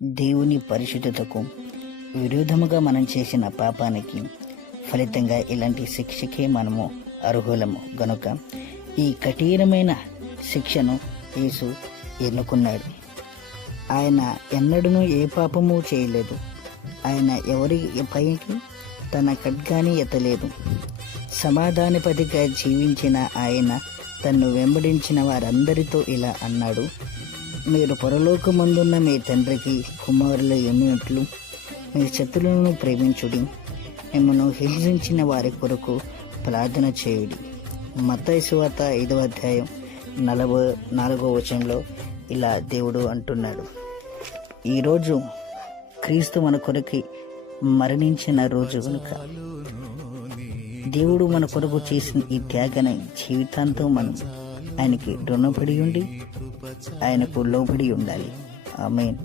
దేవుని పరిశుద్ధతకు విరోధముగా మనం చేసిన పాపానికి ఫలితంగా ఇలాంటి శిక్షకే మనము అర్హులము గనుక ఈ కఠినమైన శిక్షను యేసు ఎన్నుకున్నాడు. ఆయన ఎన్నడూ ఏ పాపము చేయలేదు. ఆయన ఎవరి పైకి తన ఖడ్గాని ఎత్తలేదు. సమాధానపతిగా జీవించిన ఆయన తన్ను వెంబడించిన వారందరితో ఇలా అన్నాడు: మీరు పరలోకమందున్న మీ తండ్రికి కుమారులు ఎన్నినట్లు మీ శత్రువులను ప్రేమించుడి, మిమ్మల్ని హింసించిన వారి కొరకు ప్రార్థన చేయుడి. మత్తయి సువార్త 5వ అధ్యాయం 44వ వచనంలో ఇలా దేవుడు అంటున్నాడు. ఈరోజు క్రీస్తు మన కొరకు మరణించిన రోజు కనుక దేవుడు మన కొరకు చేసిన ఈ త్యాగాన్ని జీవితాంతం మనం ఆయనకి రుణపడి ఉండి ఆయనకు లోబడి ఉండాలి. ఆమేన్.